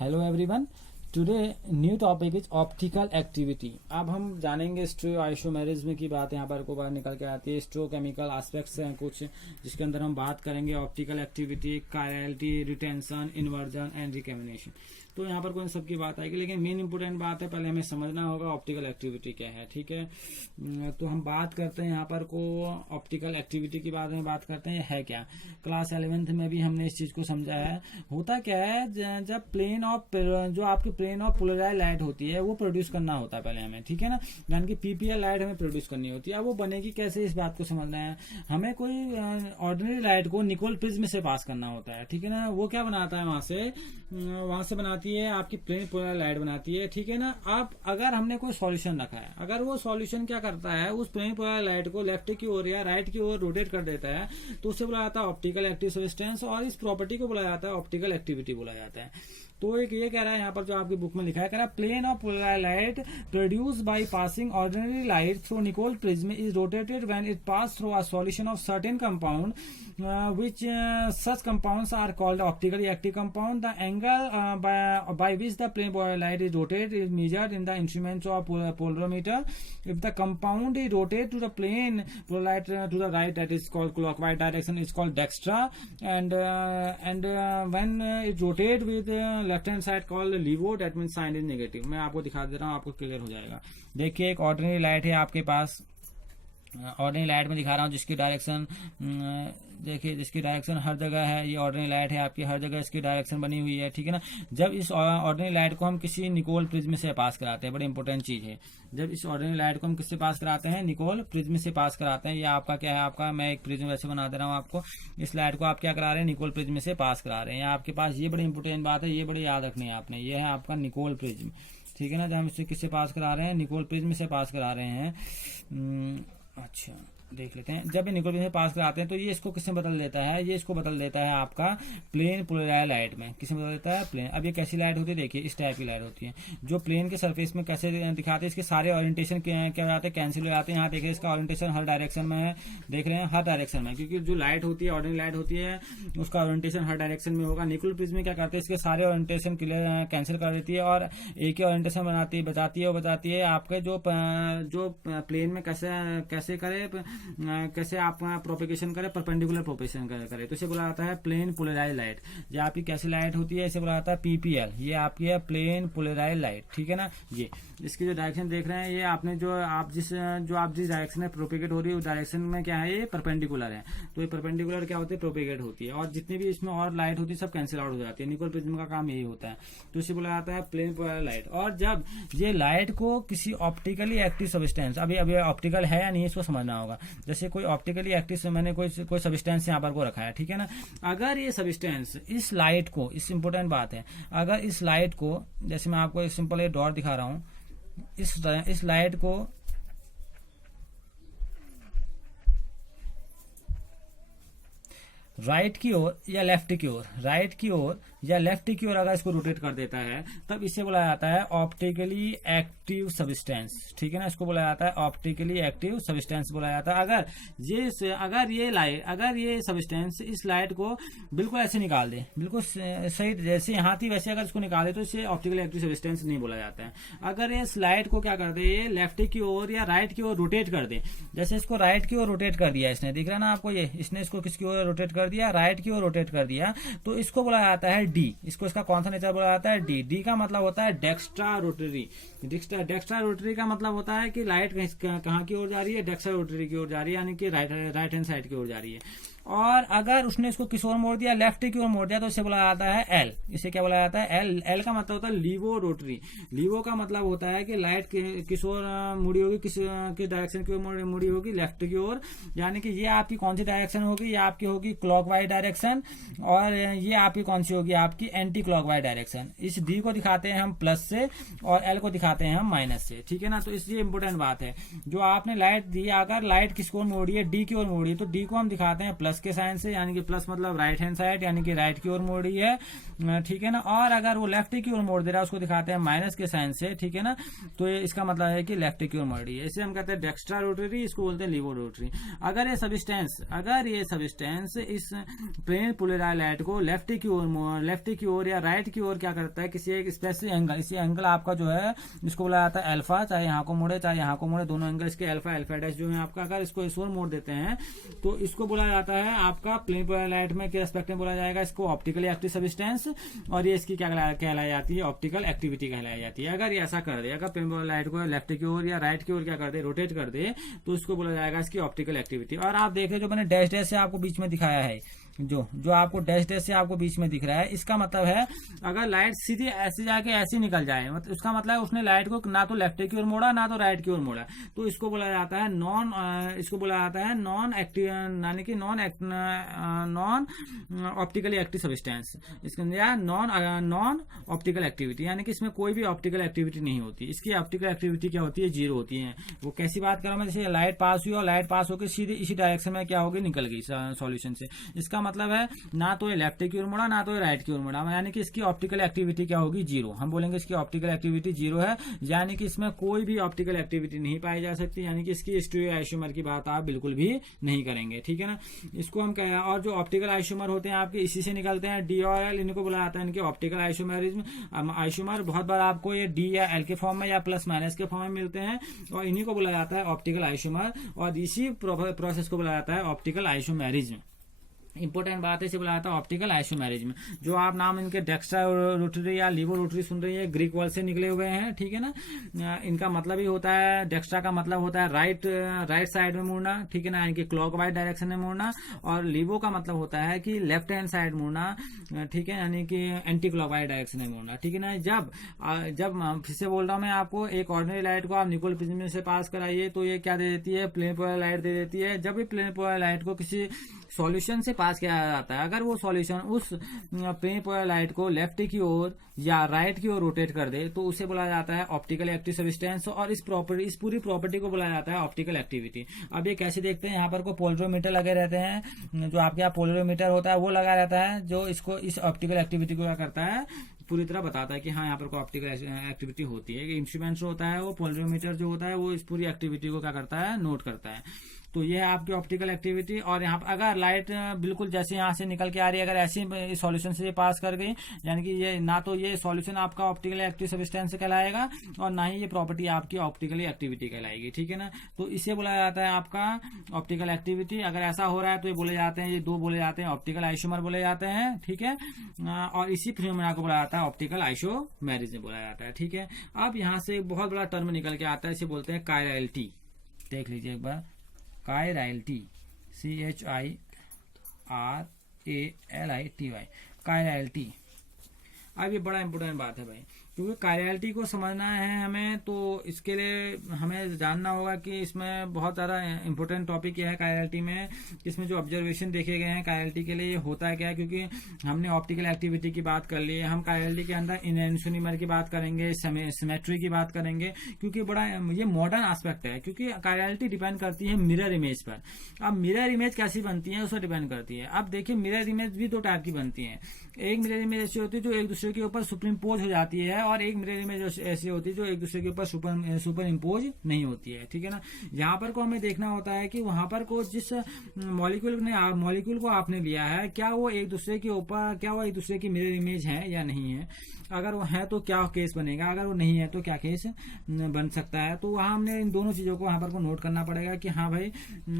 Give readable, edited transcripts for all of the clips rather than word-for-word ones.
Hello everyone, today new topic is optical activity. अब हम जानेंगे स्ट्रो आइसोमेरिज्म की बात यहाँ पर को बाहर निकल के आती है। स्ट्रो केमिकल एस्पेक्ट्स हैं कुछ जिसके अंदर हम बात करेंगे optical activity, chirality, retention, inversion and recombination. तो यहाँ पर कोई सबकी बात आएगी, लेकिन मेन इंपोर्टेंट बात है पहले हमें समझना होगा ऑप्टिकल एक्टिविटी क्या है। ठीक है, तो हम बात करते हैं यहाँ पर को ऑप्टिकल एक्टिविटी की बात में बात करते हैं है क्या। क्लास 11th में भी हमने इस चीज को समझा है। होता क्या है, जब प्लेन ऑफ जो आपकी प्लेन ऑफ पोलराइज लाइट होती है वो प्रोड्यूस करना होता है पहले हमें, ठीक है ना, यानी कि पीपीएल लाइट हमें प्रोड्यूस करनी होती है। अब वो बनेगी कैसे, इस बात को समझना है हमें। कोई ऑर्डिनरी लाइट को निकोल प्रिज्म से पास करना होता है, ठीक है ना। वो क्या बनाता है, वहां से बनाती है आपकी प्लेन पोलराइज लाइट बनाती है, ठीक है ना। अब अगर हमने कोई सॉल्यूशन रखा है, अगर वो सॉल्यूशन क्या करता है, उस प्लेन पोलराइज लाइट को लेफ्ट की ओर या राइट की ओर रोटेट कर देता है, तो उसे बुलाया जाता है ऑप्टिकल एक्टिव सब्सटेंस, और इस प्रॉपर्टी को बुलाया जाता है ऑप्टिकल एक्टिविटी बुलाया जाता है। तो एक ये कह रहा है यहाँ पर जो आपकी बुक में लिखा है, कह रहा है plane of polarise light produce by passing ordinary light through Nicol prism is rotated when it pass through a solution of certain compound which such compounds are called optically active compound. The angle by which the plane polar light is rotated is measured in the instruments of polarimeter. If the compound is rotated to the plane polar light to the right, that is called clockwise direction, is called dextra, and when it rotates with left hand side called levo, that means sign is negative. मैं आपको दिखा दे रहा हूँ, आपको clear हो जाएगा। देखिए एक ऑर्डिनरी लाइट है आपके पास, ऑर्डिनरी लाइट में दिखा रहा हूँ जिसकी डायरेक्शन देखिए, जिसकी डायरेक्शन हर जगह है। ये ऑर्डिनरी लाइट है आपकी, हर जगह इसकी डायरेक्शन बनी हुई है, ठीक है ना। जब इस ऑर्डिनरी लाइट को हम किसी निकोल प्रिज्म से पास कराते हैं, बड़ी इंपॉर्टेंट चीज है, जब इस ऑर्डिनरी लाइट को हम किससे पास कराते हैं, निकोल प्रिज्म से पास कराते हैं। ये आपका क्या है, आपका मैं एक प्रिज्म वैसे बना दे रहा हूँ आपको। इस लाइट को आप क्या करा रहे हैं, निकोल प्रिज्म से पास करा रहे हैं। आपके पास ये बड़ी इंपॉर्टेंट बात है, ये बड़ी याद रखनी है आपने। ये है आपका निकोल प्रिज्म, ठीक है ना। जब हम इससे किससे पास करा रहे हैं, निकोल प्रिज्म से पास करा रहे हैं। अच्छा देख लेते हैं, जब ये निकोल प्रिज्म से पास कराते हैं तो ये इसको किससे बदल देता है, ये इसको बदल देता है आपका प्लेन पोलराइज लाइट में। किससे बदल देता है, प्लेन। अब ये कैसी लाइट होती है, देखिए इस टाइप की लाइट होती है जो प्लेन के सरफेस में कैसे दिखाते हैं। इसके सारे ओरिएंटेशन क्या हो जाते हैं, कैंसिल हो जाते हैं। यहाँ देखिए इसका ओरिएंटेशन हर डायरेक्शन में है, देख रहे हैं हर डायरेक्शन में, क्योंकि जो लाइट होती है ऑर्डिनरी लाइट होती है उसका ओरिएंटेशन हर डायरेक्शन में होगा। निकोल प्रिज्म में क्या करते हैं, इसके सारे ओरिएंटेशन क्लियर कैंसिल कर देती है और एक ही ओरिएंटेशन बचाती है आपके जो प्लेन में कैसे करे, कैसे आप प्रोपेगेशन करें, परपेंडिकुलर प्रोपेगेशन करें, तो इसे बोला जाता है प्लेन पोलराइज लाइट। जो आपकी कैसी लाइट होती है, इसे बोला जाता है पीपीएल। ये आपकी है प्लेन पोलराइज लाइट, ठीक है ना। ये इसकी जो डायरेक्शन देख रहे हैं, ये आपने जो आप जिस डायरेक्शन में प्रोपेगेट हो रही है उस डायरेक्शन में क्या है, ये परपेंडिकुलर है। तो ये परपेंडिकुलर क्या होती है, प्रोपेगेट होती है, और जितनी भी इसमें और लाइट होती है सब कैंसिल आउट हो जाती है। निकोल प्रिज्म का काम यही होता है, तो इसे बोला जाता है प्लेन पोलराइज लाइट। और जब ये लाइट को किसी ऑप्टिकली एक्टिव सब्सटेंस, अभी ऑप्टिकल है या नहीं इसको समझना होगा। जैसे कोई ऑप्टिकली एक्टिव से मैंने कोई सब्सटेंस यहाँ पर को रखा है, ठीक है ना। अगर ये सब्सटेंस इस लाइट को, इस इंपोर्टेंट बात है, अगर इस लाइट को, जैसे मैं आपको एक सिंपल एक डॉट दिखा रहा हूं, इस लाइट को राइट की ओर या लेफ्ट की ओर, राइट की ओर या लेफ्ट की ओर अगर इसको रोटेट कर देता है, तब इसे बुलाया जाता है ऑप्टिकली एक्टिव सब्सटेंस, ठीक है ना। इसको बुलाया जाता है ऑप्टिकली एक्टिव सब्सटेंस बुलाया जाता है। अगर ये सब्सटेंस इस लाइट को बिल्कुल ऐसे निकाल दे, बिल्कुल सही जैसे यहाँ थी वैसे अगर इसको निकाल दे, तो इसे ऑप्टिकली एक्टिव सब्सटेंस नहीं बोला जाता है। अगर इस लाइट को क्या कर दे, ये लेफ्ट की ओर या राइट की ओर रोटेट कर दे, जैसे इसको राइट की ओर रोटेट कर दिया इसने, दिख रहा है ना आपको, ये इसने इसको किसकी ओर रोटेट कर दिया, राइट की ओर रोटेट कर दिया, तो इसको बोला जाता है डी। इसको इसका कौन सा नेचर बोला जाता है, डी। डी का मतलब होता है डेक्स्ट्रा रोटरी। डेक्स्ट्रा रोटरी का मतलब होता है कि लाइट कहाँ की ओर जा रही है, डेक्स्ट्रा रोटरी की ओर जा रही है, यानी कि राइट हैंड साइड की ओर जा रही है। और अगर उसने इसको किस ओर मोड़ दिया, लेफ्ट की ओर मोड़ दिया, तो इसे बोला जाता है एल। इसे क्या बोला जाता है, एल। एल का मतलब होता है लीवो रोटरी। लीवो का मतलब होता है कि लाइट किस ओर मुड़ी होगी, किस डायरेक्शन की ओर मुड़ी होगी, लेफ्ट की ओर, यानी कि ये आपकी कौन सी डायरेक्शन होगी, ये आपकी होगी क्लॉकवाइज डायरेक्शन, और ये आपकी कौन सी होगी, आपकी एंटी क्लॉकवाइज डायरेक्शन। इस डी को दिखाते हैं हम प्लस से और एल को दिखाते हैं हम माइनस से, ठीक है ना। तो इसलिए इंपोर्टेंट बात है, जो आपने लाइट दी, अगर लाइट किस ओर मोड़ी है, डी की ओर मोड़ी है, तो डी को हम दिखाते हैं प्लस प्लस के साइन से, यानी कि प्लस मतलब राइट हैंड साइड, यानी कि राइट की ओर मोड़ रही है, ठीक है ना। और अगर वो लेफ्ट की ओर मोड़ दे रहा है, उसको दिखाते हैं माइनस के साइन से, ठीक है ना। तो ये इसका मतलब है कि लेफ्ट की ओर मोड़ रही है, इसे हम कहते हैं डेक्स्ट्रा रोटरी, इसको बोलते हैं लीवो रोटरी। अगर ये सब्सटेंस इस प्लेन पोलराइज्ड लाइट को लेफ्ट की ओर या राइट की ओर क्या करता है, किसी एक स्पेसिफिक एंगल, इसी एंगल आपका जो है इसको बोला जाता है अल्फा, चाहे यहाँ को मोड़े चाहे यहाँ को मोड़े, दोनों एंगल इसके अल्फा अल्फा डैश जो है आपका, अगर इसको इस ओर मोड़ देते हैं तो इसको बोला जाता है आपका प्लेन पोलराइज्ड लाइट में के रेस्पेक्ट में बोला जाएगा इसको ऑप्टिकली एक्टिव सब्सटेंस, और ये इसकी क्या कहलाई जाती है, ऑप्टिकल एक्टिविटी कहलाई जाती है। अगर ये ऐसा कर दे, अगर प्लेन पोलराइज्ड लाइट को लेफ्ट की ओर या राइट की ओर क्या कर दे, रोटेट कर दे, तो इसको बोला जाएगा इसकी ऑप्टिकल एक्टिविटी। और आप देख रहे जो मैंने डैश डैश से आपको बीच में दिखाया है, जो आपको डैश डैश से आपको बीच में दिख रहा है, इसका मतलब है अगर लाइट सीधी ऐसे जाके ऐसे निकल जाए, मतलब उसका मतलब है उसने लाइट को ना तो लेफ्ट की ओर मोड़ा ना तो राइट की ओर मोड़ा, तो इसको बोला जाता है नॉन एक्टिव, यानी कि नॉन ऑप्टिकली एक्टिव सब्सटेंस, इसके अंदर नॉन ऑप्टिकल एक्टिविटी, यानी कि इसमें कोई भी ऑप्टिकल एक्टिविटी नहीं होती। इसकी ऑप्टिकल एक्टिविटी क्या होती है, जीरो होती है। वो कैसी बात कर रहा हूं मैं, जैसे लाइट पास हुई और लाइट पास होकर सीधे इसी डायरेक्शन में क्या होगी, निकल गई सॉल्यूशन से, इसका मतलब है ना तो ये लेफ्ट की ओर मुड़ा ना तो ये राइट की ओर मुड़ा, यानी कि इसकी ऑप्टिकल एक्टिविटी क्या होगी, जीरो। हम बोलेंगे इसकी ऑप्टिकल एक्टिविटी जीरो है, यानी कि इसमें कोई भी ऑप्टिकल एक्टिविटी नहीं पाई जा सकती, यानी कि इसकी स्टीरियो आइसोमर की बात आप बिल्कुल भी नहीं करेंगे, ठीक है ना। इसको हम कहें, और जो ऑप्टिकल आइसोमर होते हैं आपके इसी से निकलते हैं, डी और एल, इनको बोला जाता है इनके ऑप्टिकल आइसोमरिज्म। आइसोमर बहुत बार आपको ये डी या एल के फॉर्म में या प्लस माइनस के फॉर्म में मिलते हैं, और इन्हीं को बोला जाता है ऑप्टिकल आइसोमर, और इसी प्रोसेस को बोला जाता है ऑप्टिकल आइसोमेरिज्म। इंपोर्टेंट बात है, इसे बुलाया था ऑप्टिकल आइसोमेरिज्म। जो आप नाम इनके डेक्स्ट्रा रोटरी या लीवो रोटरी सुन रही है, ग्रीक वर्ड से निकले हुए हैं, ठीक है ना। इनका मतलब ही होता है, डेक्स्ट्रा का मतलब होता है राइट साइड में मुड़ना, ठीक है ना, इनकी क्लॉकवाइज डायरेक्शन में मुड़ना, और लीवो का मतलब होता है कि लेफ्ट हैंड साइड मुड़ना, ठीक है, यानी कि एंटी क्लॉकवाइज डायरेक्शन में मुड़ना, ठीक है ना। जब फिर से बोल रहा हूं मैं आपको, एक ऑर्डिनरी लाइट को आप निकोल प्रिज्म से पास कराइए तो ये क्या दे देती है, प्लेन पोलराइज्ड लाइट दे देती है। जब भी प्लेन पोलराइज्ड लाइट को किसी सॉल्यूशन से पास किया जाता है, अगर वो सॉल्यूशन उस प्लेन पोलराइज्ड लाइट को लेफ्ट की ओर या राइट की ओर रोटेट कर दे, तो उसे बोला जाता है ऑप्टिकल एक्टिव सब्सटेंस, और इस पूरी प्रॉपर्टी को बोला जाता है ऑप्टिकल एक्टिविटी। अब ये कैसे देखते हैं, यहाँ पर को पोलरोमीटर लगे रहते हैं, जो आपके यहाँ पोलरोमीटर होता है वो लगा रहता है, जो इसको इस ऑप्टिकल एक्टिविटी को क्या करता है, पूरी तरह बताता है कि हाँ यहाँ पर कोई ऑप्टिकल एक्टिविटी होती है। इंस्ट्रूमेंट होता है वो पोलरोमीटर जो होता है वो इस पूरी एक्टिविटी को क्या करता है, नोट करता है। तो ये है आपकी ऑप्टिकल एक्टिविटी। और यहाँ पर अगर लाइट बिल्कुल जैसे यहाँ से निकल के आ रही है, अगर ऐसी सॉल्यूशन से पास कर गई, यानी कि ये ना तो ये सॉल्यूशन आपका ऑप्टिकल एक्टिव सब्सटेंस कहलाएगा और ना ही ये प्रॉपर्टी आपकी ऑप्टिकली एक्टिविटी कहलाएगी, ठीक है ना। तो इसे बोला जाता है आपका ऑप्टिकल एक्टिविटी। अगर ऐसा हो रहा है तो ये बोले जाते हैं, ये दो बोले जाते हैं ऑप्टिकल आइसोमर बोले जाते हैं, ठीक है। और इसी फिनोमेना को बोला जाता है ऑप्टिकल आइसोमेरिज्म बोला जाता है, ठीक है। अब यहाँ से एक बहुत बड़ा टर्म निकल के आता है, इसे बोलते हैं कायरलिटी। देख लीजिए एक बार, कायरलिटी, CHIRALITY, कायरलिटी। अब ये बड़ा इंपोर्टेंट बात है भाई, क्योंकि कायरलिटी को समझना है हमें, तो इसके लिए हमें जानना होगा कि इसमें बहुत ज़्यादा इंपॉर्टेंट टॉपिक यह है कायरलिटी में, इसमें जो ऑब्जर्वेशन देखे गए हैं कायरलिटी के लिए होता है क्या है। क्योंकि हमने ऑप्टिकल एक्टिविटी की बात कर ली है, हम कायरलिटी के अंदर इनएंसोनिमर की बात करेंगे, सिमेट्री की बात करेंगे, क्योंकि बड़ा ये मॉडर्न एस्पेक्ट है। क्योंकि कायरलिटी डिपेंड करती है मिरर इमेज पर। अब मिरर इमेज कैसी बनती है उस पर डिपेंड करती है। अब देखिए मिरर इमेज भी दो टाइप की बनती है, एक मिरर इमेज ऐसी होती है जो एक दूसरे के ऊपर सुपरइम्पोज हो जाती है, और एक मिरर इमेज ऐसी होती है जो एक दूसरे के ऊपर सुपर इम्पोज नहीं होती है, ठीक है ना। यहाँ पर को हमें देखना होता है कि वहां पर को जिस मॉलिक्यूल को आपने लिया है, क्या वो एक दूसरे के ऊपर, क्या वो एक दूसरे की मिरर इमेज है या नहीं है। अगर वो है तो क्या केस बनेगा, अगर वो नहीं है तो क्या केस बन सकता है। तो वहां हमने इन दोनों चीजों को वहां पर को नोट करना पड़ेगा कि हाँ भाई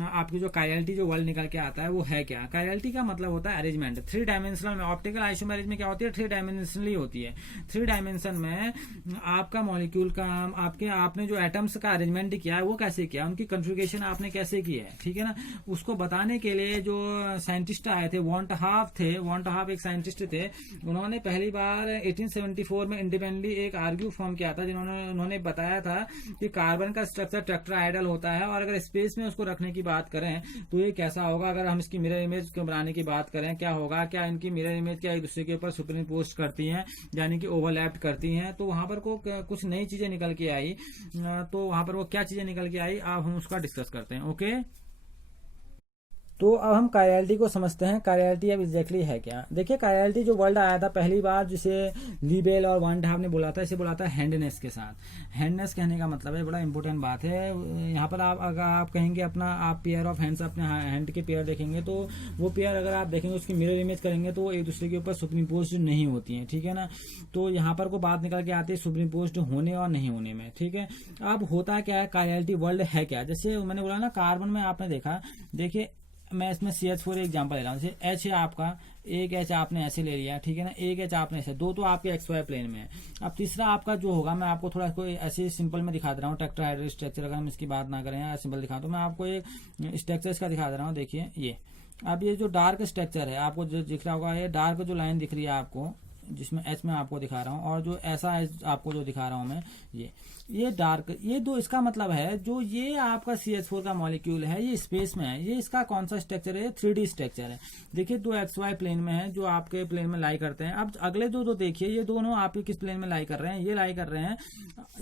आपकी जो कायरलिटी जो वर्ड निकल के आता है वो है क्या। कायरलिटी का मतलब होता है अरेंजमेंट, 3 डायमेंशनल में। ऑप्टिकल आइसोमेरिज्म में क्या होती है, 3 डायमेंशनली होती है। 3 डायमेंशन में आपका मॉलिक्यूल का आपने जो एटम्स का अरेंजमेंट किया है वो कैसे किया, उनकी कॉन्फ़िगरेशन आपने कैसे की है, ठीक है ना। उसको बताने के लिए जो साइंटिस्ट आए थे, वॉन्ट हाफ एक साइंटिस्ट थे, उन्होंने पहली बार 1874 में इंडिपेंडेंटली एक आर्ग्यू फॉर्म किया था, उन्होंने बताया था कि कार्बन का स्ट्रक्चर टेट्राहेड्रल होता है, और अगर स्पेस में उसको रखने की बात करें तो ये कैसा होगा। अगर हम इसकी मिरर इमेज को बनाने की बात करें क्या होगा, क्या इनकी मिरर इमेज क्या एक दूसरे के ऊपर सुपरइम्पोज करती हैं, यानी कि ओवरलैप करती हैं। तो वहां पर को कुछ नई चीजें निकल के आई, तो वहां पर वो क्या चीजें निकल के आई अब हम उसका डिस्कस करते हैं, ओके। तो अब हम कायरलिटी को समझते हैं। कायरलिटी अब एग्जैक्टली है क्या? देखिए, कायरलिटी जो वर्ड आया था पहली बार, जिसे लीबेल और वन डे हाफ ने बोला था, इसे बोला था हैंडनेस के साथ। हैंडनेस कहने का मतलब है, बड़ा इंपॉर्टेंट बात है यहाँ पर, आप अगर आप कहेंगे अपना, आप पेयर ऑफ हैंड्स, अपने हैंड के पेयर देखेंगे तो वो पेयर अगर आप देखेंगे उसकी मिरर इमेज करेंगे तो एक दूसरे के ऊपर सुपरइम्पोज्ड नहीं होती है, ठीक है ना। तो यहाँ पर को बात निकल के आती है सुपरइम्पोज्ड होने और नहीं होने में, ठीक है। अब होता क्या है, कायरलिटी वर्ड है क्या? जैसे मैंने बोला ना, कार्बन में आपने देखा, देखिए मैं इसमें CH4 एग्जाम्पल ले रहा हूँ। जैसे H है आपका, एक H आपने ऐसे ले लिया, ठीक है ना, एक H आपने ऐसे, दो तो आपके XY प्लेन में है। अब तीसरा आपका जो होगा, मैं आपको थोड़ा कोई ऐसे सिंपल में दिखा दे रहा हूँ, टेट्राहेड्रल स्ट्रक्चर, अगर हम इसकी बात ना करें या सिंपल दिखा, तो मैं आपको एक स्ट्रक्चर इसका दिखा दे रहा हूँ। देखिए ये, अब ये जो डार्क स्ट्रक्चर है आपको जो दिख रहा होगा, ये डार्क जो लाइन दिख रही है आपको, जिसमें H में आपको दिखा रहा हूँ, और जो ऐसा H आपको जो दिखा रहा हूँ मैं, ये डार्क, ये दो, इसका मतलब है जो ये आपका CH4 का मॉलिक्यूल है, ये स्पेस में है। ये इसका कौन सा स्ट्रक्चर है? 3D स्ट्रक्चर है। देखिए, दो XY प्लेन में है, जो आपके प्लेन में लाई करते हैं। अब अगले दो देखिए, ये दोनों आपके किस प्लेन में लाई कर रहे हैं? ये लाई कर रहे हैं,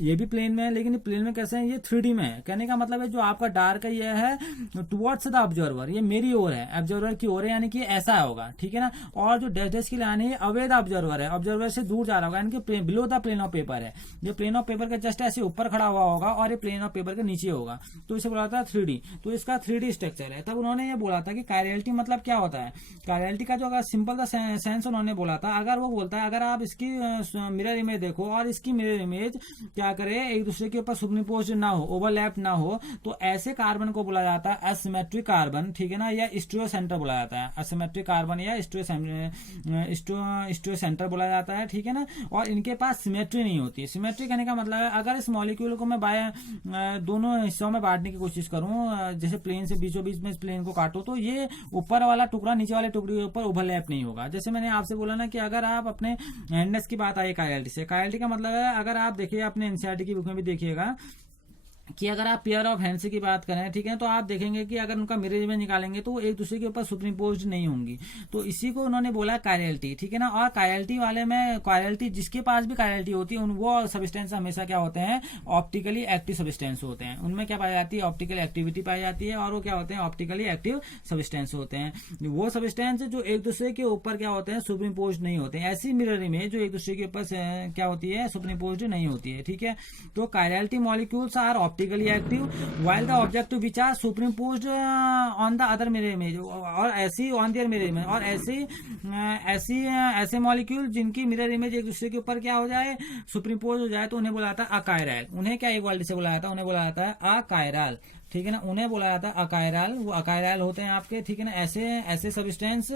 ये भी प्लेन में है, लेकिन प्लेन में कैसे है? ये 3D में है। कहने का मतलब है जो आपका डार्क है, ये है टुवर्ड्स द ऑब्जर्वर, ये मेरी ओर है, ऑब्जर्वर की ओर है, यानी कि ऐसा होगा, ठीक है ना। और जो डैश की लाइन है, ये अवे द ऑब्जर्वर है, ऑब्जर्वर से दूर जा रहा होगा, यानी कि below the plane of paper है। ये प्लेन ऑफ पेपर के जस्ट ऐसे ऊपर खड़ा हुआ होगा और ये प्लेन ऑफ पेपर के नीचे होगा, तो इसे बोला था 3D। तो इसका 3D स्ट्रक्चर है। तब उन्होंने ये बोला था कि कायरलिटी मतलब क्या होता है। कायरलिटी का जो अगर सिंपल सा सेंस उन्होंने बोला था, अगर वो बोलता है, अगर आप इसकी मिरर इमेज देखो और इसकी मिरर इमेज क्या करे, एक दूसरे के ऊपर सुपरइम्पोज्ड ना हो, ओवरलैप ना हो, तो ऐसे कार्बन को बोला जाता है एसिमेट्रिक कार्बन, ठीक है ना, या स्टीरियो सेंटर बोला जाता है। एसिमेट्रिक कार्बन या स्टीरियो सेंटर बोला जाता है, ठीक है ना। और इनके पास सिमेट्री नहीं होती है। सिमेट्री कहने का मतलब है, अगर इस मॉलिक्यूल को मैं दोनों हिस्सों में बांटने की कोशिश करूं, जैसे प्लेन से बीचों बीच में इस प्लेन को काटो, तो ये ऊपर वाला टुकड़ा नीचे वाले टुकड़े के ऊपर ओवरलैप नहीं होगा। जैसे मैंने आपसे बोला ना कि अगर आप अपने हैंडनेस की बात आई कायरलिटी से, कायरलिटी का मतलब है, अगर आप देखिए अपने एनसीईआरटी की बुक में भी देखिएगा कि अगर आप पेयर ऑफ हैंड्स की बात करें, ठीक है, तो आप देखेंगे कि अगर उनका मिरर इमेज निकालेंगे तो वो एक दूसरे के ऊपर सुपरइम्पोज्ड नहीं होंगी। तो इसी को उन्होंने बोला कायरलिटी, ठीक है ना। और कायरलिटी वाले में, कायरलिटी जिसके पास भी कायरलिटी होती है, वो सब्सटेंस हमेशा क्या होते हैं? ऑप्टिकली एक्टिव सब्सटेंस होते हैं। उनमें क्या पाई जाती है? ऑप्टिकल एक्टिविटी पाई जाती है, और वो क्या होते हैं? ऑप्टिकली एक्टिव सब्सटेंस होते हैं। वो सब्सटेंस जो एक दूसरे के ऊपर क्या होते हैं? सुपरइम्पोज्ड नहीं होते हैं। ऐसी मिरर इमेज जो एक दूसरे के ऊपर क्या होती है? सुपरइम्पोज्ड नहीं होती है, ठीक है। तो chirality molecules are optically active while the object which are superimposed on the other mirror image, और ऐसी on their mirror image, और ऐसे मॉलिक्यूल जिनकी मिरर इमेज एक दूसरे के ऊपर क्या हो जाए? सुपरइम्पोज हो जाए, तो उन्हें बोला जाता है अकायरल। उन्हें क्या एक वर्ड से बोला जाता है? उन्हें बोला जाता है अकायरल, ठीक है ना। उन्हें बोला जाता है अकायरल। वो अकायरल होते हैं आपके, ठीक है ना। ऐसे सब्सटेंस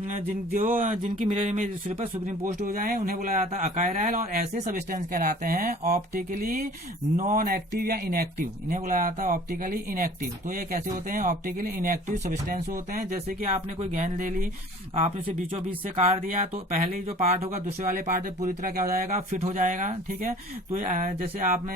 जिनकी मिरर इमेज दूसरे पर सुपरइम्पोज्ड हो जाए, उन्हें बोला जाता है अकायरल। और ऐसे सब्सटेंस कहलाते हैं ऑप्टिकली नॉन एक्टिव या इनएक्टिव, इन्हें बोला जाता है ऑप्टिकली इनएक्टिव। तो ये कैसे होते हैं? ऑप्टिकली इनएक्टिव सब्सटेंस होते हैं। जैसे कि आपने कोई गेंद ले ली, आपने उसे बीचों बीच से काट दिया, तो पहले जो पार्ट होगा दूसरे वाले पार्ट में पूरी तरह क्या हो जाएगा? फिट हो जाएगा, ठीक है। तो जैसे आपने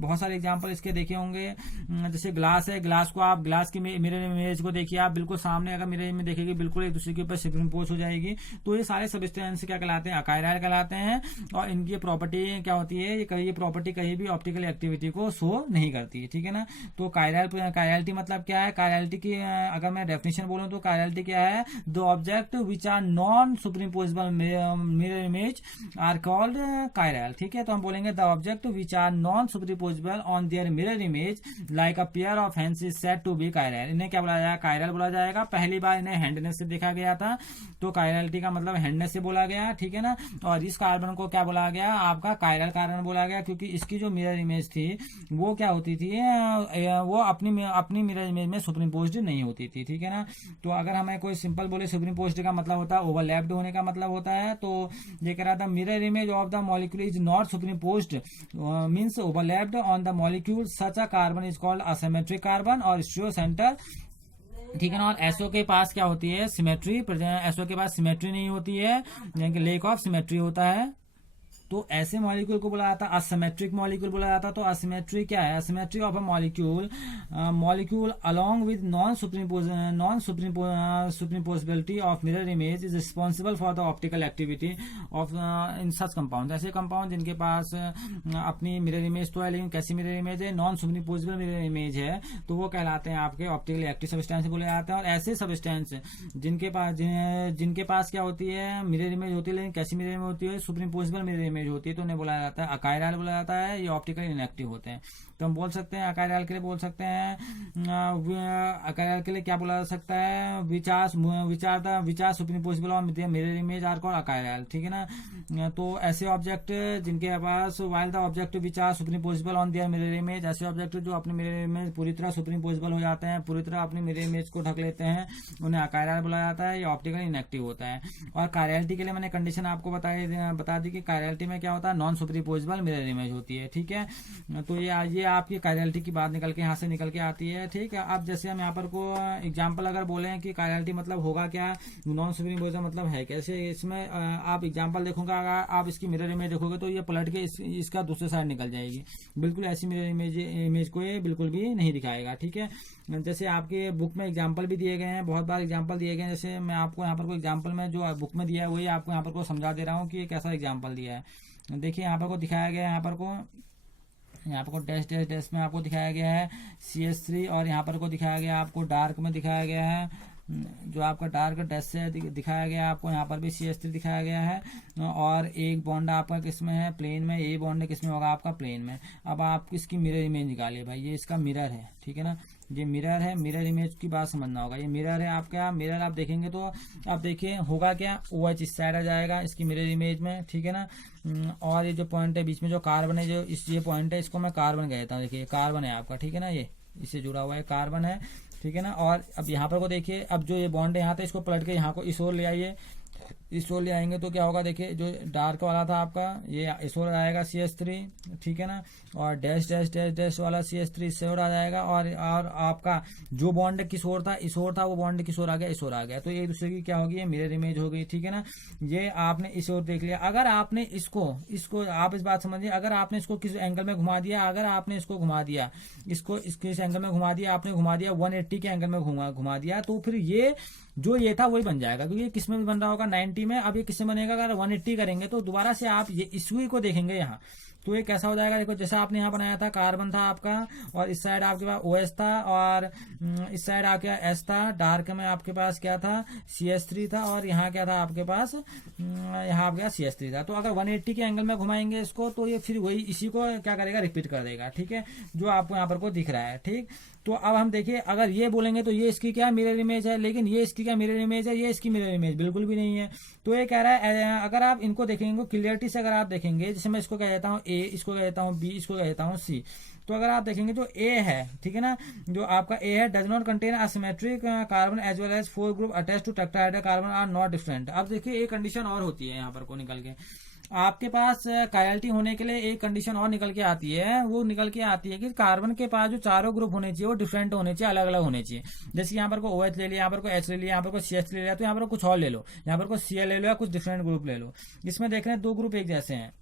बहुत सारे एग्जाम्पल इसके देखे होंगे, जैसे ग्लास है, ग्लास को आप, ग्लास की मिरर इमेज को देखिए आप, बिल्कुल सामने अगर मिरर इमेज देखेगी, बिल्कुल एक दूसरे के ऊपर सुपरइम्पोज हो जाएगी। तो ये सारे सब्सटेंस क्या कहलाते हैं? अकायरल कहलाते हैं। और इनकी प्रॉपर्टी क्या होती है? ये प्रॉपर्टी कहीं भी ऑप्टिकल एक्टिविटी को शो नहीं करती है, ठीक है ना। तो कायरलिटी मतलब क्या है? कायरलिटी की अगर मैं डेफिनेशन बोलूं तो कायरलिटी क्या है? The object which are non superimposable mirror image are called chiral, ठीक है। तो हम बोलेंगे the object which are non superimposable on their mirror image like a pair of hands is said to be chiral. इन्हें क्या बोला जाएगा? Chiral बोला जाएगा। पहली बार इन्हें हैंडनेस से देखा गया था, तो कायरलिटी का मतलब हैंडनेस से बोला गया, ठीक है ना। और इस कार्बन को क्या बोला गया? आपका कायरल कार्बन बोला गया, क्योंकि इसकी जो मिरर इमेज थी वो क्या होती थी? वो अपनी मिरर इमेज में सुपरइम्पोज्ड नहीं होती थी, ठीक है ना। तो अगर हमें कोई सिंपल बोले सुपरइम्पोज्ड का मतलब होता है ओवरलैप्ड होने का मतलब होता है, तो ये कह रहा था mirror image of the molecule is not superimposed means overlapped on the molecule, such a carbon is called asymmetric carbon और स्टीरियो सेंटर, ठीक है ना। और एसओ के पास क्या होती है? सिमेट्री। एसओ के पास सिमेट्री नहीं होती है, लेक ऑफ सिमेट्री होता है। तो ऐसे मॉलिक्यूल को बोला जाता है असिमेट्रिक मॉलिक्यूल बोला जाता है। तो असिमेट्री क्या है? Asymmetry of a molecule along with non superimposability of mirror image is responsible for the optical activity of in such compound. ऐसे कंपाउंड जिनके पास अपनी मिरर इमेज तो है, लेकिन कैसी मिरर इमेज है? नॉन सुपरइम्पोजिबल मिरर इमेज है, तो वो कहलाते हैं आपके ऑप्टिकली एक्टिव सब्सटेंस बोले जाते हैं। और ऐसे सब्सटेंस जिनके पास क्या होती है? मिरर इमेज होती है, लेकिन कैसी मिरर इमेज होती है? सुपरइम्पोजिबल मिरर इमेज होती है, तो उन्हें बोला जाता है अकायरल बोला जाता है। ये ऑप्टिकली इनएक्टिव होते हैं। तो हम बोल सकते हैं अकायरल के लिए बोल सकते हैं, अकायरल के लिए क्या बोला जा सकता है? Which are superimposable on mirror image are called achiral, ठीक है ना। तो ऐसे ऑब्जेक्ट जिनके पास वाइल द ऑब्जेक्ट विचार superimposable on their mirror image, ऐसे ऑब्जेक्ट जो अपने मिरर इमेज पूरी तरह सुपरइम्पोजिबल हो जाते हैं, पूरी तरह अपनी मिरर इमेज को ढक लेते हैं, उन्हें अकायरल बोला जाता है। ये ऑप्टिकल इनएक्टिव होता है। और कायरलिटी के लिए मैंने कंडीशन आपको बता दी कि कायरलिटी में क्या होता है? नॉन सुपरइम्पोजिबल मिरर इमेज होती है, ठीक है। तो ये आपकी कायरलिटी की बात निकल के यहाँ से निकल के आती है, ठीक है। अब जैसे हम यहाँ पर को एग्जाम्पल अगर बोले कि कायरलिटी मतलब होगा क्या, नॉन सुपरइम्पोजिबल मतलब है कैसे, इसमें आप एग्जाम्पल देखोगे, अगर आप इसकी मिरर इमेज देखोगे तो ये पलट के इसका दूसरे साइड निकल जाएगी। बिल्कुल ऐसी मिरर इमेज को ये बिल्कुल भी नहीं दिखाएगा, ठीक है। जैसे आपके बुक में एग्जाम्पल भी दिए गए हैं, बहुत बार एग्जाम्पल दिए गए हैं। जैसे मैं आपको यहाँ पर कोई एग्जाम्पल में जो बुक में दिया है वही आपको यहाँ पर को समझा दे रहा हूँ कि कैसा एग्जाम्पल दिया है। देखिए यहाँ पर को दिखाया गया है, यहाँ पर को डैश डैश डैश में आपको दिखाया गया है CS3, और यहाँ पर को दिखाया गया आपको डार्क में दिखाया गया है, जो आपका डार्क डैश से दिखाया गया आपको यहाँ पर भी CS3 दिखाया गया है। और एक बॉन्ड आपका किसमें है? प्लेन में। ये बॉन्ड किसमें होगा? आपका प्लेन में। अब आप इसकी मिरर इमेज निकालिए भाई, ये इसका मिरर है, ठीक है ना। ये मिरर है, मिरर इमेज की बात समझना होगा। ये मिरर है आपका, मिरर आप देखेंगे तो आप देखिए होगा क्या? OH इस साइड आ जाएगा इसकी मिरर इमेज में, ठीक है ना। और ये जो पॉइंट है बीच में जो कार्बन है, जो ये पॉइंट है, इसको मैं कार्बन कहता हूँ। देखिए कार्बन है आपका, ठीक है ना, ये इससे जुड़ा हुआ है, कार्बन है, ठीक है ना। और अब यहाँ पर को देखिए, अब जो ये बॉन्ड है यहाँ था, इसको पलट के यहाँ को इस ओर ले आइए। इस ओर ले आएंगे तो क्या होगा? देखिए जो डार्क वाला था आपका, ये इस ओर आएगा CS3, ठीक है ना। और डैश डैश डैश डैश वाला CS3 इस ओर आ जाएगा। और आपका जो बॉन्ड किस ओर था? इस ओर था, वो बॉन्ड किस ओर आ गया? इस ओर आ गया। तो ये दूसरे की क्या होगी? ये मिरर इमेज हो गई, ठीक है ना। ये आपने इस ओर देख लिया। अगर आपने इसको आप इस बात समझिए, अगर आपने इसको किस एंगल में घुमा दिया, अगर आपने इसको घुमा दिया, इसको इस एंगल में घुमा दिया, आपने घुमा दिया 180 के एंगल में घुमा दिया, तो फिर ये जो ये था वही बन जाएगा, क्योंकि किस में भी बन रहा होगा 90 में। अब ये किससे बनेगा? अगर 180 करेंगे तो दोबारा से आप ये इसी को देखेंगे यहाँ, तो ये कैसा हो जाएगा? देखो जैसा आपने यहाँ बनाया था, कार्बन था आपका, और इस साइड आपके पास OH था, और इस साइड आपके S था, डार्क में आपके पास क्या था? CS3 था, और यहाँ क्या था आपके पास? यहाँ आपके पास CS3 था। तो अगर 180 के एंगल में घुमाएंगे इसको, तो ये फिर वही इसी को क्या करेगा? रिपीट कर देगा, ठीक है, जो आपको यहाँ पर को दिख रहा है, ठीक। तो अब हम देखिए, अगर ये बोलेंगे तो ये इसकी क्या मिरर इमेज है, लेकिन ये इसकी क्या मिरर इमेज है? ये इसकी मिरर इमेज बिल्कुल भी नहीं है। तो ये कह रहा है, अगर आप इनको देखेंगे क्लियरिटी से, अगर आप देखेंगे, जैसे मैं इसको कह देता हूँ A, इसको कह देता हूँ B, इसको कह देता हूँ C, तो अगर आप देखेंगे जो A है, ठीक है ना, जो आपका A है, does not contain asymmetric carbon as well as 4 group attach to tetrahedral carbon are not different. अब देखिए एक कंडीशन और होती है यहाँ पर को निकल के, आपके पास कायरलिटी होने के लिए एक कंडीशन और निकल के आती है। वो निकल के आती है कि कार्बन के पास जो चारों ग्रुप होने चाहिए वो डिफरेंट होने चाहिए, अलग अलग होने चाहिए। जैसे यहाँ पर को OH ले लिया, यहाँ पर को H ले लिया, यहाँ पर को CH ले लिया, तो यहाँ पर कुछ और ले लो, यहाँ पर को Cl ले लो, या कुछ डिफरेंट ग्रुप ले लो। इसमें देख रहे हैं 2 ग्रुप एक जैसे हैं।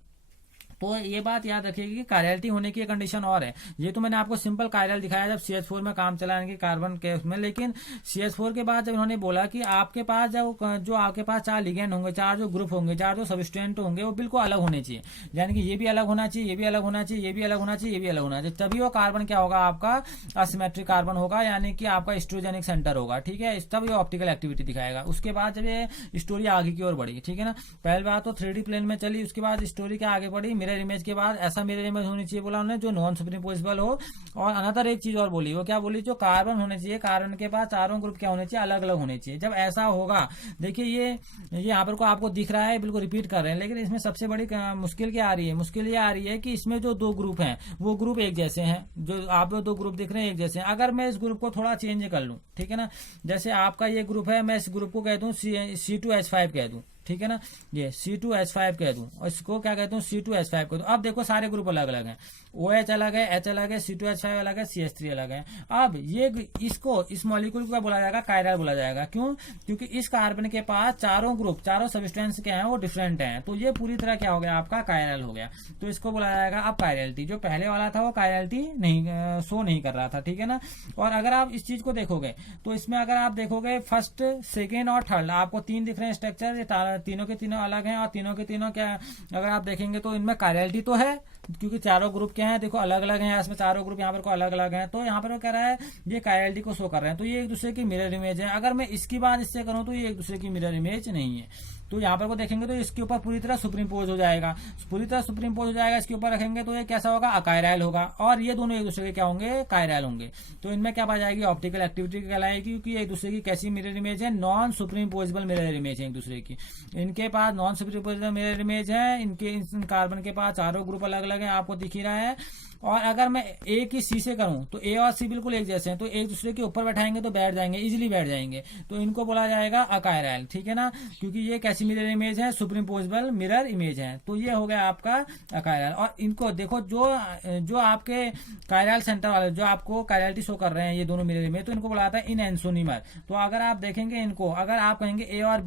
तो ये बात याद रखिएगा कि कायरलिटी होने की कंडीशन और है। ये तो मैंने आपको सिंपल कायरल दिखाया जब CH4 में काम चला इनके कार्बन के उसमें, लेकिन CH4 के बाद जब इन्होंने जो आपके पास जो आपके पास 4 लिगेंड होंगे, 4 जो ग्रुप होंगे, 4 जो सबस्टेंट होंगे, वो बिल्कुल अलग होने चाहिए। यानी कि ये भी अलग होना चाहिए, ये भी अलग होना चाहिए, ये भी अलग होना चाहिए, ये भी अलग होना चाहिए, तभी वो कार्बन क्या होगा? आपका असिमेट्रिक कार्बन होगा, यानी कि आपका एस्ट्रोजेनिक सेंटर होगा, ठीक है। तब ये ऑप्टिकल एक्टिविटी दिखाएगा। उसके बाद जब ये स्टोरी आगे की ओर बढ़ी, ठीक है ना, पहली बात तो 3D प्लेन में चली, उसके बाद स्टोरी क्या आगे बढ़ी? मिरर इमेज के बाद ऐसा मिरर इमेज होनी चाहिए बोला उन्होंने जो नॉन सुपरइम्पोजिबल हो। और अनदर एक चीज और बोली, वो क्या बोली? जो कार्बन होने चाहिए, कार्बन के पास चारों ग्रुप क्या होने चाहिए? अलग अलग होने चाहिए। जब ऐसा होगा, देखिए ये यहाँ पर को आपको दिख रहा है, बिल्कुल रिपीट कर रहे हैं, लेकिन इसमें सबसे बड़ी मुश्किल क्या आ रही है? मुश्किल ये आ रही है कि इसमें जो 2 ग्रुप हैं वो ग्रुप एक जैसे हैं, जो आप 2 ग्रुप दिख रहे हैं एक जैसे हैं। अगर मैं इस ग्रुप को थोड़ा चेंज कर लूं, ठीक है ना, जैसे आपका ये ग्रुप है, मैं इस ग्रुप को कह दूं C2H5 कह दूं, ठीक है ना, ये C2H5 कह दूं और इसको क्या कहता हूँ C2H5 कह दूं। अब देखो सारे ग्रुप अलग अलग हैं, OH अलग है, H अलग है, C2H5 अलग है, CH3 अलग है। अब ये इसको इस मॉलिक्यूल को क्या बोला जाएगा, कायरल बोला जाएगा। क्यों? क्योंकि इस कार्बन के पास चारों ग्रुप, चारों सबस्टेंस क्या है वो डिफरेंट हैं, तो ये पूरी तरह क्या हो गया आपका कायरल हो गया, तो इसको बोला जाएगा अब कायरलिटी। जो पहले वाला था वो कायरलिटी नहीं शो नहीं कर रहा था, ठीक है ना। और अगर आप इस चीज को देखोगे तो इसमें अगर आप देखोगे फर्स्ट, सेकेंड और थर्ड आपको 3 दिख रहे हैं स्ट्रक्चर, ये तीनों के तीनों अलग हैं और तीनों के तीनों क्या अगर आप देखेंगे तो इनमें कायरलिटी तो है क्योंकि चारों ग्रुप क्या है देखो अलग अलग हैं, इसमें चारों ग्रुप यहाँ पर को अलग अलग हैं, तो यहाँ पर वो कह रहा है ये कायरलिटी को शो कर रहे हैं, तो ये एक दूसरे की मिरर इमेज है। अगर मैं इसकी बात इससे करूं तो ये एक दूसरे की मिरर इमेज नहीं है, तो यहाँ पर को देखेंगे तो इसके ऊपर पूरी तरह सुप्रीम पोज हो जाएगा, पूरी तरह सुप्रीम पोज हो जाएगा, इसके ऊपर रखेंगे तो ये कैसा होगा, अकायरल होगा, और ये दोनों एक दूसरे के क्या होंगे, कायरल होंगे। तो इनमें क्या पाई जाएगी, ऑप्टिकल एक्टिविटी कहलाएगी, क्योंकि एक दूसरे की कैसी मिरर इमेज है, non superimposable mirror image है एक दूसरे की। इनके पास non superimposable mirror image है, इनके इन कार्बन के पास चारों ग्रुप अलग अलग है, आपको दिख ही रहा है। और अगर मैं ए की सी से करूं तो ए और सी बिल्कुल एक जैसे हैं, तो एक दूसरे के ऊपर बैठाएंगे तो बैठ जाएंगे, इजीली बैठ जाएंगे, तो इनको बोला जाएगा अकायरल, ठीक है ना, क्योंकि ये कैसी मिरर इमेज है, सुप्रीम पोजिबल मिरर इमेज है, तो ये हो गया आपका अकायरल। और इनको देखो जो आपके कायरल सेंटर वाले जो आपको कायरलिटी शो कर रहे हैं ये दोनों मिरर इमेज, तो इनको बोला जाता है इन एंसोनिमर। तो अगर आप देखेंगे इनको, अगर आप कहेंगे ए और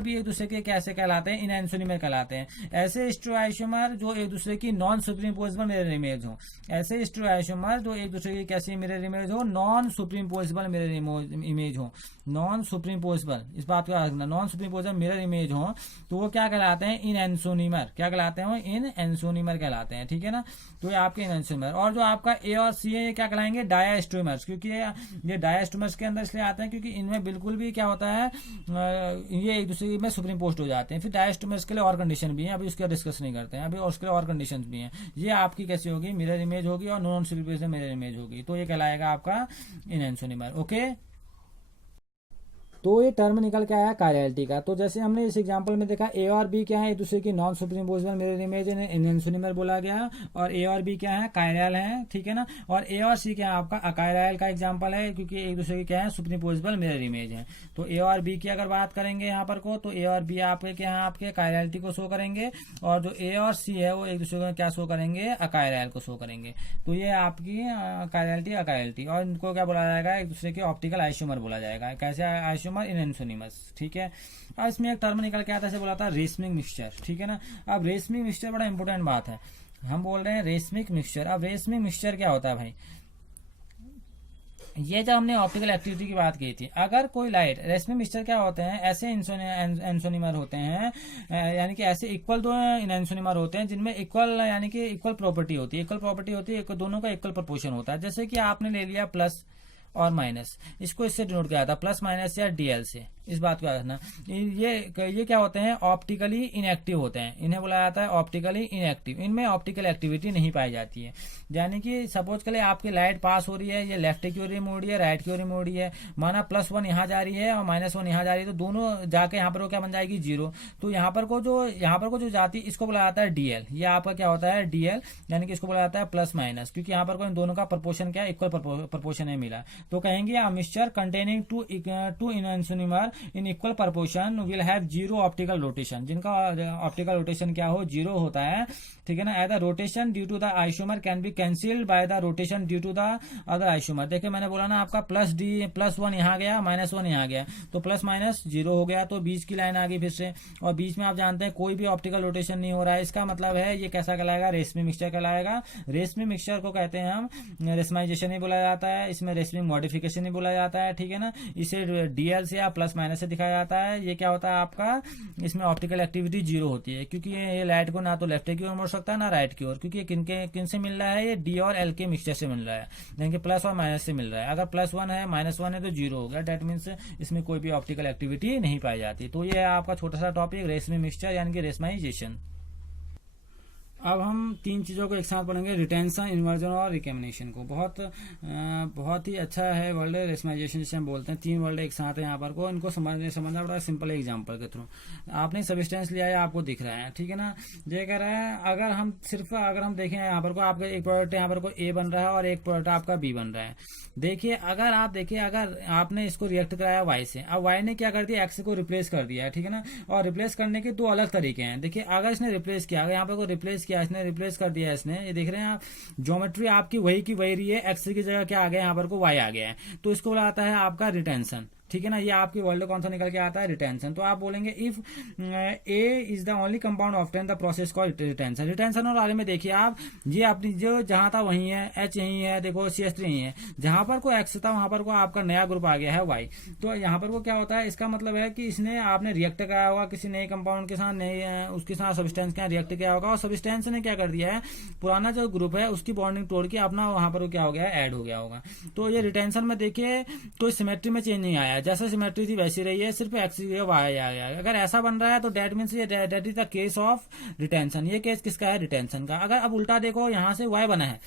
बी एक दूसरे के कैसे कहलाते हैं, इन एंसोनिमर कहलाते हैं। ऐसे स्टीरियोआइसोमर जो एक दूसरे की non superimposable mirror image हो, ऐसे स्टीरियोआइसोमर जो एक दूसरे की कैसी मिरर इमेज हो, non superimposable mirror image हो, नॉन सुप्रीम पोजिबल, इस बात को याद रखना, non superimposable mirror image हो, तो वो क्या कहलाते हैं, इन एंसोनिमर। क्या कहलाते हैं, इन एंसोनिमर कहलाते हैं, ठीक है ना, तो ये आपके इन एंसोनिमर। और जो आपका ए और सी है ये क्या कहलाएंगे, डायास्टोमर्स, क्योंकि ये डायास्टोमर्स के अंदर इसलिए आते हैं क्योंकि इनमें बिल्कुल भी क्या होता है, ये एक दूसरे में सुप्रीम पोस्ट हो जाते हैं। फिर डायास्टोमर्स के लिए और कंडीशन भी है, अभी उसका डिस्कस नहीं करते हैं, अभी उसके लिए और कंडीशन भी हैं। ये आपकी कैसी होगी, मिरर इमेज होगी और non superimposable mirror image होगी, तो ये कहलाएगा आपका इन एंसोनिमर। ओके, तो ये टर्म निकल के आया कायरलिटी का। तो जैसे हमने इस एग्जांपल में देखा ए और बी क्या है, एक दूसरे की non superimposable mirror image इन एंसोनिमर बोला गया, और ए और बी क्या है, कायरल है, ठीक है ना। और ए और सी क्या है आपका अकायरल का एग्जांपल है, क्योंकि एक दूसरे की क्या है, सुप्रीम पोजिबल मिरर इमेज है। तो ए और बी की अगर बात करेंगे यहाँ पर को, तो ए और बी आपके क्या है, आपके कायरलिटी को शो करेंगे, और जो ए और सी है वो एक दूसरे को क्या शो करेंगे, अकायरल को शो करेंगे। तो ये आपकी कायरलिटी अकायरलिटी, और इनको क्या बोला जाएगा, एक दूसरे के ऑप्टिकल आइसोमर बोला जाएगा। कैसे आइसोमर, इन एंसोनिमस, ठीक है। अब इसमें एक टर्म निकल के आता है, बोला था रेशमिक मिक्सचर, ठीक है ना। अब रेशमिक मिक्सचर बड़ा इंपॉर्टेंट बात है, हम बोल रहे हैं रेशमिक मिक्सचर। अब रेशमिक मिक्सचर क्या होता है भाई, ये जब हमने ऑप्टिकल एक्टिविटी की बात की थी, अगर कोई लाइट, रेशमिक मिक्सचर क्या होते हैं, ऐसे एंसोनिमर होते हैं, यानी कि ऐसे इक्वल दो एंसोनिमर होते हैं जिनमें इक्वल यानी कि इक्वल प्रॉपर्टी होती है, दोनों का इक्वल प्रोपोर्शन होता है। जैसे कि आपने ले लिया प्लस और माइनस, इसको इससे डिनोट किया था, प्लस माइनस या डीएल से, इस बात को याद रखना। ये क्या होते हैं, ऑप्टिकली इनएक्टिव होते हैं, इन्हें बुलाया जाता है ऑप्टिकली इनएक्टिव। इनमें ऑप्टिकल एक्टिविटी नहीं पाई जाती है। यानी कि सपोज के लिए आपकी लाइट पास हो रही है, ये लेफ्ट की ओर मुड़ रही है, राइट की ओर मुड़ रही है, माना +1 यहाँ जा रही है और -1 यहाँ जा रही है, तो दोनों जाके यहाँ पर वो क्या बन जाएगी, 0। तो यहाँ पर को जो जाती इसको बुलाया जाता है डीएल। ये आपका क्या होता है, डीएल, यानी कि इसको बुलाया जाता है प्लस माइनस, क्योंकि यहाँ पर को इन दोनों का प्रोपोर्शन क्या है, इक्वल प्रोपोर्शन है मिला। तो कहेंगे a mixture containing two enantiomer in equal proportion will have 0 optical rotation, जिनका ऑप्टिकल रोटेशन क्या हो, 0 होता है, ठीक है ना। As the rotation due to the isomer can be cancelled by the rotation due to the other isomer. देखिए मैंने बोला ना आपका +1 यहाँ गया, -1 यहाँ गया, तो प्लस माइनस 0 हो गया, तो बीच की लाइन आ गई फिर से, और बीच में आप जानते हैं कोई भी ऑप्टिकल रोटेशन नहीं हो रहा है। इसका मतलब है ये कैसा कहलाएगा, रेशमिक मिक्सचर कहलाएगा। रेशमिक मिक्सचर को कहते हैं हम रेशमाइजेशन ही बोला जाता है, इसमें रेशमिक मॉडिफिकेशन ही बोला जाता है, ठीक है ना। इसे डीएल से या प्लस माइनस से दिखाया जाता है। ये क्या होता है आपका, इसमें ऑप्टिकल एक्टिविटी 0 होती है, क्योंकि ये लाइट को ना तो लेफ्ट की ओर मोड़ सकता है ना राइट की ओर, क्योंकि किन से मिल रहा है, ये डी और एल के मिक्सचर से मिल रहा है, यानी कि प्लस और माइनस से मिल रहा है। अगर +1 है -1 है तो 0 हो गया, डेट मीन्स इसमें कोई भी ऑप्टिकल एक्टिविटी नहीं पाई जाती। तो ये है आपका छोटा सा टॉपिक रेशमिक मिक्सचर यानी कि रेशमाइजेशन। अब हम तीन चीज़ों को एक साथ पढ़ेंगे, रिटेंशन, इन्वर्जन और रिकमेनेशन को। बहुत ही अच्छा है वर्ड रेशमाइजेशन जिसे हम बोलते हैं। तीन वर्ड एक साथ है यहाँ पर को, इनको समझना बड़ा सिंपल एग्जांपल के थ्रू। आपने सब्सटेंस लिया है, आपको दिख रहा है, ठीक है ना। ये कह रहा है अगर हम देखें यहाँ पर को, आपका एक प्रोडक्ट यहाँ पर को ए बन रहा है और एक प्रोडक्ट आपका बी बन रहा है। देखिए अगर आपने इसको रिएक्ट कराया वाई से, अब वाई ने क्या कर दिया, एक्स को रिप्लेस कर दिया है, ठीक है ना। और रिप्लेस करने के दो अलग तरीके हैं। देखिए अगर इसने रिप्लेस किया, अगर यहाँ पर को रिप्लेस किया, इसने रिप्लेस कर दिया इसने, ये देख रहे हैं आप, ज्योमेट्री आपकी वही की वही रही है, एक्स की जगह क्या आ गया, यहाँ पर को वाई आ गया है, तो इसको बोला जाता है आपका रिटेंशन, ठीक है ना। ये आपकी वर्ल्ड कौन सा निकल के आता है, रिटेंशन। तो आप बोलेंगे if A is the only compound obtain the process called retention. Retention और वाले में देखिए आप, ये अपनी जो जहां था वही है, एच यही है, देखो CH3 यही है, जहां पर को एक्स था वहां पर को आपका नया ग्रुप आ गया है वाई। तो यहाँ पर को क्या होता है, इसका मतलब है कि इसने आपने रिएक्ट कराया होगा किसी नए कंपाउंड के साथ, नए उसके साथ सब्सटेंस के साथ रिएक्ट किया होगा, और सब्सटेंस ने क्या कर दिया है, पुराना जो ग्रुप है उसकी बॉन्डिंग तोड़ के अपना वहां पर क्या हो गया है, ऐड हो गया होगा। तो ये रिटेंशन में देखिए कोई सिमेट्री में चेंज नहीं आया, जैसे सिमेट्री थी वैसी रही है, सिर्फ एक्स वाई आ गया। अगर ऐसा बन रहा है तो that means that is the case of retention. ये केस किसका है, रिटेंशन का। अगर अब उल्टा देखो, यहां से वाई बना है,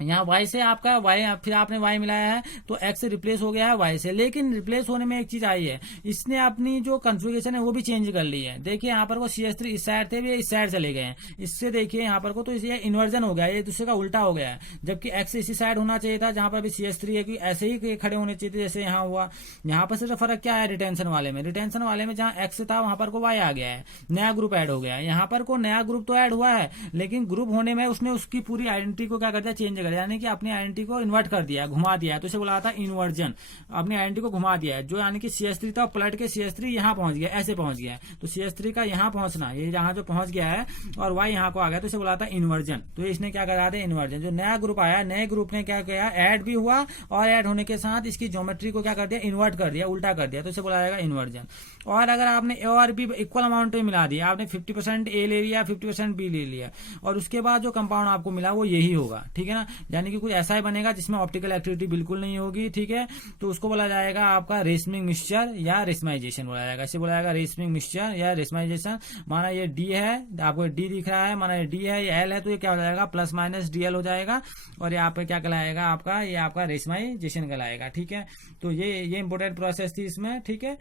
यहाँ y से आपका y, फिर आपने y मिलाया है तो x से रिप्लेस हो गया है y से। लेकिन रिप्लेस होने में एक चीज आई है, इसने अपनी जो कॉन्फ़िगरेशन है वो भी चेंज कर ली है। देखिए यहाँ पर वो CH3 इस साइड थे, भी इस साइड चले गए हैं, इससे देखिए यहाँ पर को, तो ये इन्वर्जन हो गया, ये दूसरे का उल्टा हो गया है। जबकि x इसी साइड होना चाहिए था जहां पर भी CH3 है, कि ऐसे ही खड़े होने चाहिए थे जैसे यहाँ हुआ। यहाँ पर सिर्फ फर्क क्या है रिटेंशन वाले में, रिटेंशन वाले में जहाँ x था वहां पर को y आ गया है, नया ग्रुप ऐड हो गया है। यहाँ पर को नया ग्रुप तो ऐड हुआ है, लेकिन ग्रुप होने में उसने उसकी पूरी आइडेंटिटी को क्या कर दिया, चेंज कर दिया, यानी कि अपनी आइडेंटिटी को इन्वर्ट कर दिया, घुमा दिया है। तो इसे बोला था इन्वर्जन, अपनी आइडेंटिटी को घुमा दिया है। जो यानी कि CH3 था पलट के CH3 यहाँ पहुंच गया, ऐसे पहुंच गया है। तो CH3 का यहाँ पहुंचना, ये जहां जो पहुंच गया है और y यहाँ को आ गया, तो इसे बोला था इन्वर्जन। तो इसने क्या करा था, इन्वर्जन। जो नया ग्रुप आया, नए ग्रुप ने क्या किया, ऐड भी हुआ, और ऐड होने के साथ इसकी ज्योमेट्री को क्या कर दिया, इन्वर्ट कर दिया, उल्टा कर दिया, तो इसे बोला जाएगा इन्वर्जन। और अगर आपने ए और बी इक्वल अमाउंट में मिला दिया, आपने 50% ए ले लिया, 50% बी ले लिया, और उसके बाद जो कंपाउंड आपको मिला वो यही होगा, ठीक है ना। यानी कि कुछ ऐसा ही बनेगा जिसमें ऑप्टिकल एक्टिविटी बिल्कुल नहीं होगी, ठीक है। तो उसको बोला जाएगा आपका रेशमिंग मिक्सचर या रेशमाइजेशन बोला जाएगा। इसे बोला जाएगा रेशमिंग मिक्सचर या रेशमाइजेशन। माना ये डी है, आपको डी दिख रहा है, माना ये डी है, ये एल है, तो ये क्या हो जाएगा, प्लस माइनस DL हो जाएगा, और ये आपका क्या कहलाएगा, आपका ये आपका रेशमाइजेशन कहलाएगा, ठीक है। तो ये इंपोर्टेंट प्रोसेस थी इसमें, ठीक है।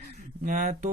तो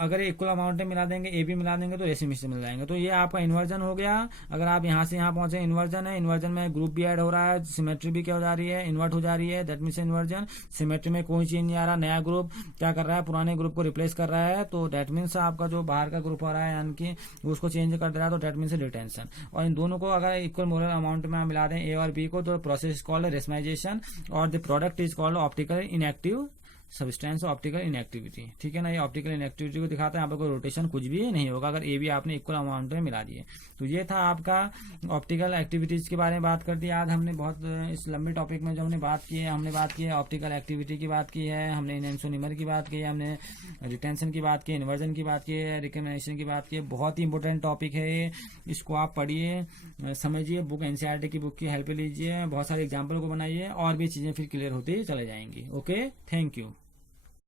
अगर इक्वल अमाउंट में मिला देंगे, ए भी मिला देंगे, तो रेशमिंग मिक्सचर मिल जाएंगे। तो ये आपका इन्वर्जन हो गया। अगर आप यहाँ से यहाँ पहुंचे, इन्वर्जन है, इन्वर्जन में ग्रुप भी ऐड हो रहा है, सिमेट्री भी क्या हो जा रही है, इन्वर्ट हो जा रही है, दैट मीन्स इन्वर्जन। सिमेट्री में कोई चेंज नहीं आ रहा, नया ग्रुप क्या कर रहा है, पुराने ग्रुप को रिप्लेस कर रहा है, तो दैट मीन्स आपका जो बाहर का ग्रुप हो रहा है यानी कि उसको चेंज कर दे रहा है, तो दैट मीन्स रिटेंशन। और इन दोनों को अगर इक्वल मोलर अमाउंट में मिला दें, ए और बी को, तो प्रोसेस कॉल्ड रेशमाइजेशन, और the product is called optical inactive substance optical inactivity, ठीक है ना। ये ऑप्टिकल इनएक्टिविटी को दिखाता है, यहाँ पर कोई रोटेशन कुछ भी नहीं होगा अगर ए बी आपने इक्वल अमाउंट में मिला दिए। तो ये था आपका ऑप्टिकल एक्टिविटीज के बारे में बात कर दी। आज हमने बहुत इस लंबे टॉपिक में जो हमने बात की है ऑप्टिकल एक्टिविटी की बात की है, हमने एनेंसोनिमर की बात की है, हमने रिटेंशन की बात की, इन्वर्जन की बात की है, रिकमेनेशन की बात की है। बहुत ही इंपॉर्टेंट टॉपिक है ये, इसको आप पढ़िए, समझिए, बुक NCERT की बुक की हेल्प लीजिए, बहुत सारे एग्जाम्पल को बनाइए, और भी चीजें फिर क्लियर होती चले जाएंगी। Okay, thank you.